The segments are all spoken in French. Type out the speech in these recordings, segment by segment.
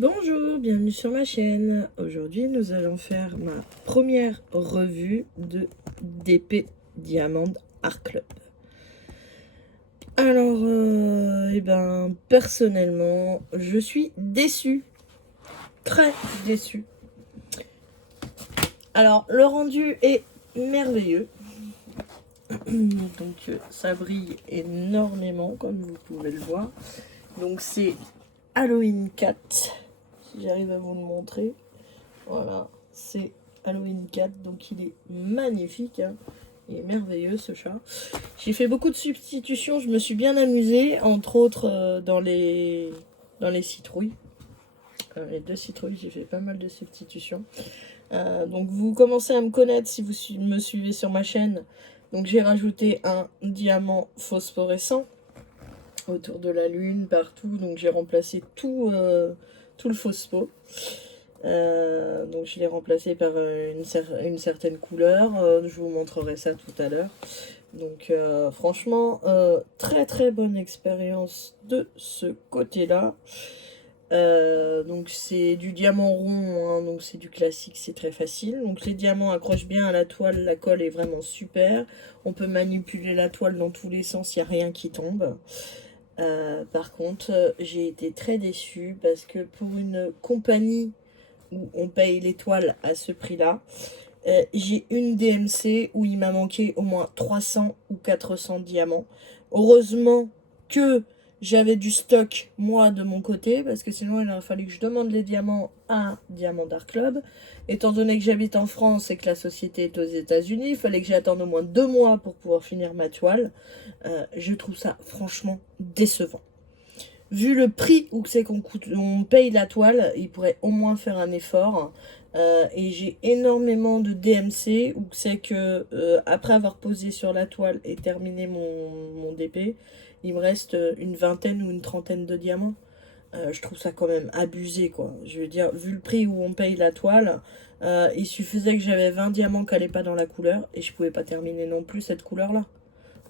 Bonjour, bienvenue sur ma chaîne. Aujourd'hui, nous allons faire ma première revue de d'épée Diamond Art Club. Alors, personnellement, je suis déçue. Très déçue. Alors, le rendu est merveilleux. Donc, ça brille énormément, comme vous pouvez le voir. Donc, c'est Halloween 4. Si j'arrive à vous le montrer. Voilà, c'est Halloween 4, donc il est magnifique, hein. Il est merveilleux ce chat. J'ai fait beaucoup de substitutions, je me suis bien amusée, entre autres dans les citrouilles. Les deux citrouilles, j'ai fait pas mal de substitutions. Donc vous commencez à me connaître si vous me suivez sur ma chaîne. Donc j'ai rajouté un diamant phosphorescent autour de la lune, partout. Donc j'ai remplacé tout le phospho. Donc je l'ai remplacé par une certaine couleur. Je vous montrerai ça tout à l'heure. Donc franchement, très très bonne expérience de ce côté-là. Donc c'est du diamant rond, hein, donc c'est du classique, c'est très facile. Donc les diamants accrochent bien à la toile, la colle est vraiment super. On peut manipuler la toile dans tous les sens, il n'y a rien qui tombe. Par contre, j'ai été très déçue parce que pour une compagnie où on paye l'étoile à ce prix-là, j'ai une DMC où il m'a manqué au moins 300 ou 400 diamants. Heureusement que j'avais du stock, moi, de mon côté, parce que sinon, il aurait fallu que je demande les diamants à Diamond Art Club. Étant donné que j'habite en France et que la société est aux États-Unis, il fallait que j'attende au moins 2 mois pour pouvoir finir ma toile. Je trouve ça franchement décevant. Vu le prix où c'est qu'on paye la toile, il pourrait au moins faire un effort. Et j'ai énormément de DMC où c'est que après avoir posé sur la toile et terminé mon DP, il me reste une vingtaine ou une trentaine de diamants. Je trouve ça quand même abusé, quoi. Je veux dire, vu le prix où on paye la toile, il suffisait que j'avais 20 diamants qui n'allaient pas dans la couleur et je pouvais pas terminer non plus cette couleur-là.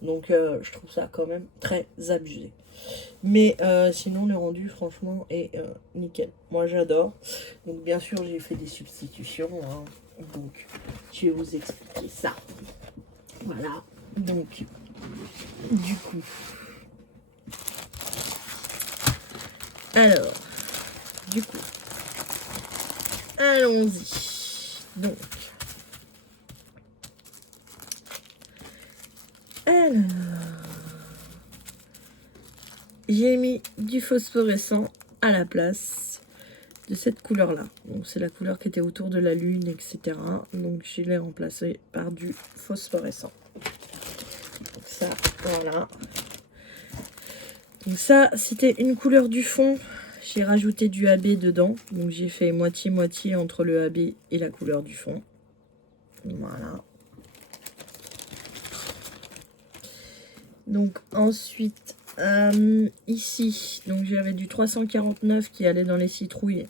Donc je trouve ça quand même très abusé. Mais sinon, le rendu, franchement, est nickel. Moi, j'adore. Donc, bien sûr, j'ai fait des substitutions, hein. Donc, je vais vous expliquer ça. Voilà. Donc, du coup. Alors, du coup. Allons-y. Donc. Alors. J'ai mis du phosphorescent à la place de cette couleur là. Donc c'est la couleur qui était autour de la lune, etc. Donc je l'ai remplacé par du phosphorescent. Donc ça, voilà. Donc ça, c'était une couleur du fond. J'ai rajouté du AB dedans. Donc j'ai fait moitié-moitié entre le AB et la couleur du fond. Voilà. Donc ensuite, ici, donc j'avais du 349 qui allait dans les citrouilles.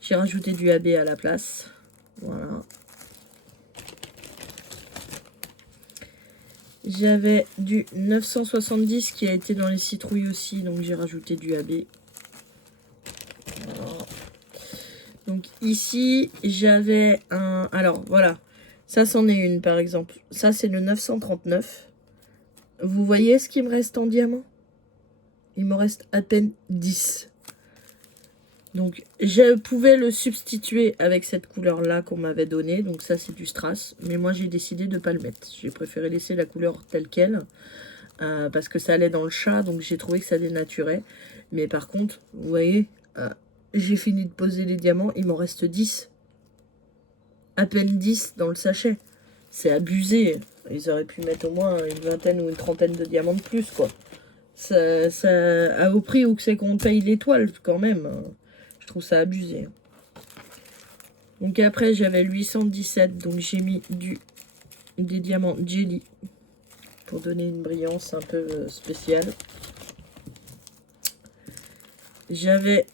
J'ai rajouté du AB à la place. Voilà. J'avais du 970 qui a été dans les citrouilles aussi, donc j'ai rajouté du AB. Voilà. Donc ici, j'avais un... Alors voilà, ça c'en est une par exemple. Ça c'est le 939. Vous voyez ce qui me reste en diamant? Il me reste à peine 10. Donc je pouvais le substituer avec cette couleur là qu'on m'avait donnée. Donc ça c'est du strass. Mais moi j'ai décidé de ne pas le mettre. J'ai préféré laisser la couleur telle qu'elle. Parce que ça allait dans le chat. Donc j'ai trouvé que ça dénaturait. Mais par contre, vous voyez, j'ai fini de poser les diamants. Il m'en reste 10. À peine 10 dans le sachet. C'est abusé. Ils auraient pu mettre au moins une vingtaine ou une trentaine de diamants de plus, quoi. Ça, au prix où c'est qu'on paye l'étoile, quand même. Je trouve ça abusé. Donc après, j'avais le 817. Donc j'ai mis des diamants jelly. Pour donner une brillance un peu spéciale. J'avais...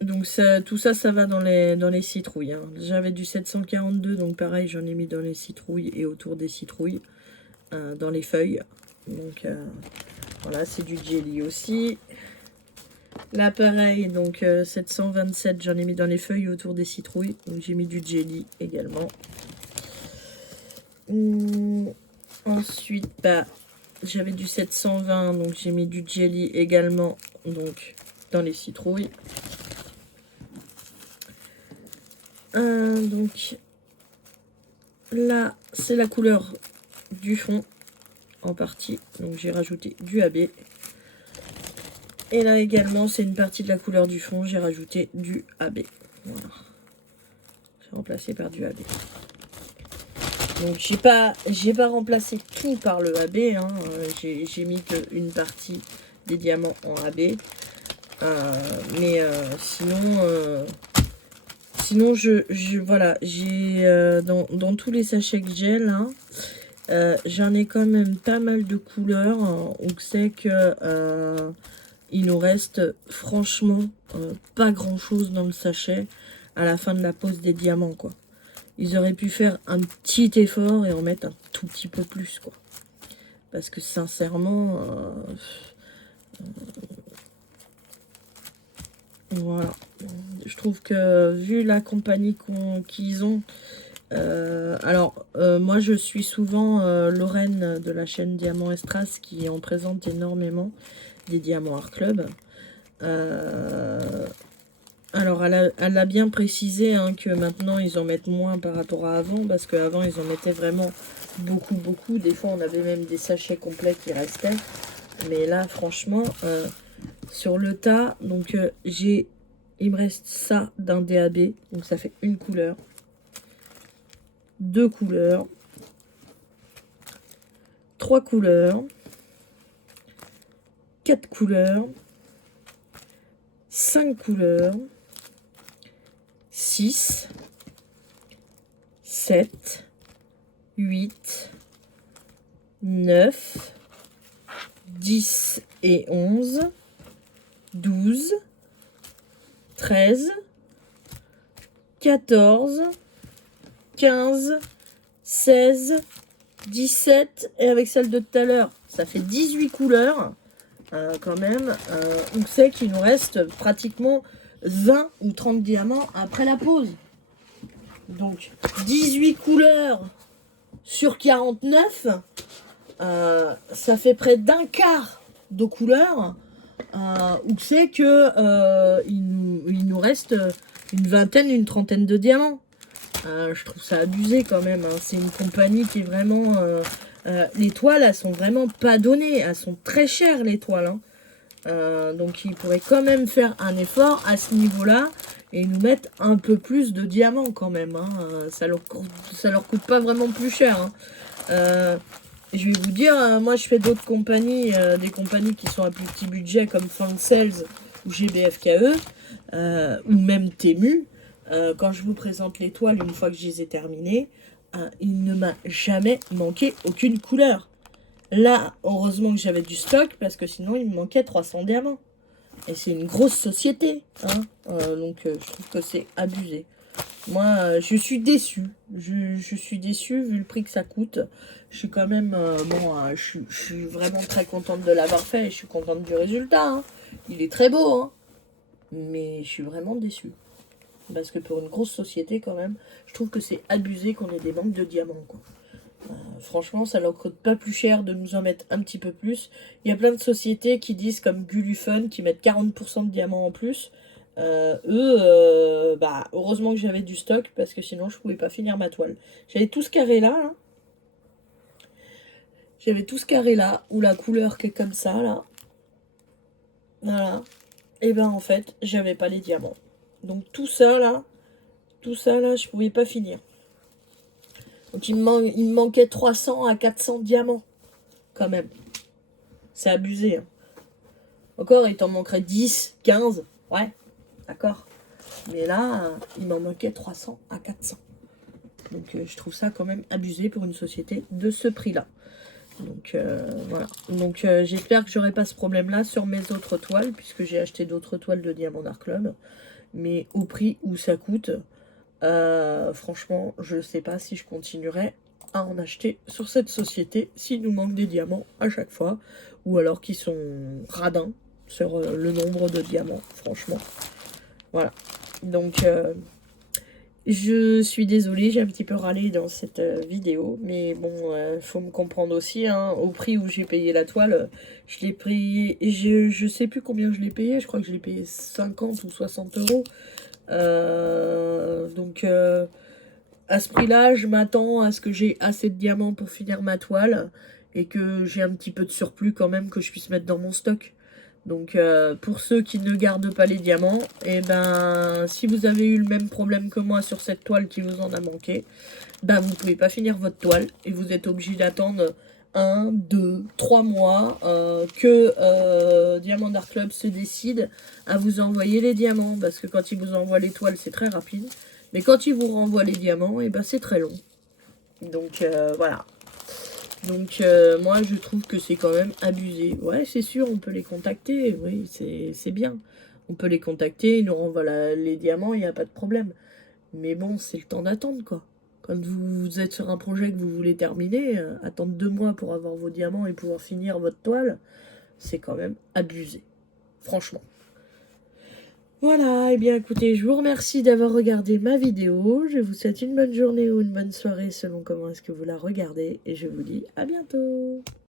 Donc ça, tout ça, ça va dans les citrouilles, hein. J'avais du 742, donc pareil, j'en ai mis dans les citrouilles et autour des citrouilles, dans les feuilles. Donc voilà, c'est du jelly aussi. Là, pareil, donc 727, j'en ai mis dans les feuilles autour des citrouilles. Donc, j'ai mis du jelly également. Ensuite, bah, j'avais du 720, donc j'ai mis du jelly également, donc dans les citrouilles. Donc là, c'est la couleur du fond en partie, donc j'ai rajouté du AB. Et là également, c'est une partie de la couleur du fond, j'ai rajouté du AB. Voilà. J'ai remplacé par du AB. Donc j'ai pas remplacé tout par le AB, hein. J'ai mis qu'une partie des diamants en AB. Sinon voilà, j'ai dans tous les sachets que j'ai là, j'en ai quand même pas mal de couleurs, hein. On sait que il nous reste franchement pas grand chose dans le sachet à la fin de la pose des diamants, quoi. Ils auraient pu faire un petit effort et en mettre un tout petit peu plus, quoi. Parce que sincèrement, voilà. Je trouve que vu la compagnie qu'ils ont, moi je suis souvent Lorraine de la chaîne Diamant Estras qui en présente énormément des Diamants Art Club. Alors, elle a bien précisé, hein, que maintenant, ils en mettent moins par rapport à avant, parce qu'avant, ils en mettaient vraiment beaucoup, beaucoup. Des fois, on avait même des sachets complets qui restaient. Mais là, franchement, sur le tas, donc il me reste ça d'un DAB. Donc, ça fait une couleur, deux couleurs, trois couleurs, quatre couleurs, cinq couleurs, 6, 7, 8, 9, 10 et 11, 12, 13, 14, 15, 16, 17 et avec celle de tout à l'heure, ça fait 18 couleurs quand même. On sait qu'il nous reste pratiquement 20 ou 30 diamants après la pause. Donc 18 couleurs sur 49, ça fait près d'un quart de couleurs. On sait que il nous reste une vingtaine, une trentaine de diamants. Je trouve ça abusé quand même, hein. C'est une compagnie qui est vraiment... les toiles, elles sont vraiment pas données. Elles sont très chères, les toiles, hein. Donc ils pourraient quand même faire un effort à ce niveau-là et nous mettre un peu plus de diamants quand même, hein. Ça leur coûte pas vraiment plus cher, hein. Je vais vous dire, moi je fais d'autres compagnies, des compagnies qui sont à plus petit budget comme Fansales ou GBFKE ou même Temu. Quand je vous présente les toiles, une fois que je les ai terminées, il ne m'a jamais manqué aucune couleur. Là, heureusement que j'avais du stock, parce que sinon, il me manquait 300 diamants. Et c'est une grosse société, hein. Donc, je trouve que c'est abusé. Moi, je suis déçue. Je suis déçue, vu le prix que ça coûte. Je suis quand même... je suis vraiment très contente de l'avoir fait. Et je suis contente du résultat, hein. Il est très beau, hein. Mais je suis vraiment déçue. Parce que pour une grosse société, quand même, je trouve que c'est abusé qu'on ait des manques de diamants, quoi. Franchement, ça leur coûte pas plus cher de nous en mettre un petit peu plus. Il y a plein de sociétés qui disent, comme Gulufun, qui mettent 40% de diamants en plus. Heureusement que j'avais du stock, parce que sinon je pouvais pas finir ma toile. J'avais tout ce carré là, hein. J'avais tout ce carré là, ou la couleur qui est comme ça, là. Voilà. Et ben en fait, j'avais pas les diamants. Donc tout ça là, je pouvais pas finir. Donc il me manquait 300 à 400 diamants, quand même. C'est abusé, hein. Encore, il t'en manquerait 10, 15, ouais, d'accord. Mais là, il m'en manquait 300 à 400. Donc je trouve ça quand même abusé pour une société de ce prix-là. Donc voilà. Donc j'espère que j'aurai pas ce problème-là sur mes autres toiles, puisque j'ai acheté d'autres toiles de Diamant Art Club. Mais au prix où ça coûte, franchement, je ne sais pas si je continuerai à en acheter sur cette société s'il nous manque des diamants à chaque fois, ou alors qu'ils sont radins, sur le nombre de diamants, franchement. Voilà. Donc, je suis désolée, j'ai un petit peu râlé dans cette vidéo, mais bon, faut me comprendre aussi, hein, au prix où j'ai payé la toile, je l'ai payé, je sais plus combien je l'ai payé, je crois que je l'ai payé 50 ou 60 euros. Donc, à ce prix-là, je m'attends à ce que j'ai assez de diamants pour finir ma toile, et que j'ai un petit peu de surplus quand même que je puisse mettre dans mon stock. Donc pour ceux qui ne gardent pas les diamants, et ben si vous avez eu le même problème que moi sur cette toile qui vous en a manqué, ben vous pouvez pas finir votre toile et vous êtes obligé d'attendre 1, 2, 3 mois que Diamant Art Club se décide à vous envoyer les diamants, parce que quand il vous envoie les toiles c'est très rapide, mais quand il vous renvoie les diamants, et ben c'est très long. Donc voilà. Donc moi je trouve que c'est quand même abusé. Ouais, c'est sûr, on peut les contacter, oui, c'est bien. On peut les contacter, ils nous renvoient les diamants, il n'y a pas de problème. Mais bon, c'est le temps d'attendre, quoi. Quand vous êtes sur un projet que vous voulez terminer, attendre 2 mois pour avoir vos diamants et pouvoir finir votre toile, c'est quand même abusé. Franchement. Voilà, et bien écoutez, je vous remercie d'avoir regardé ma vidéo. Je vous souhaite une bonne journée ou une bonne soirée selon comment est-ce que vous la regardez. Et je vous dis à bientôt.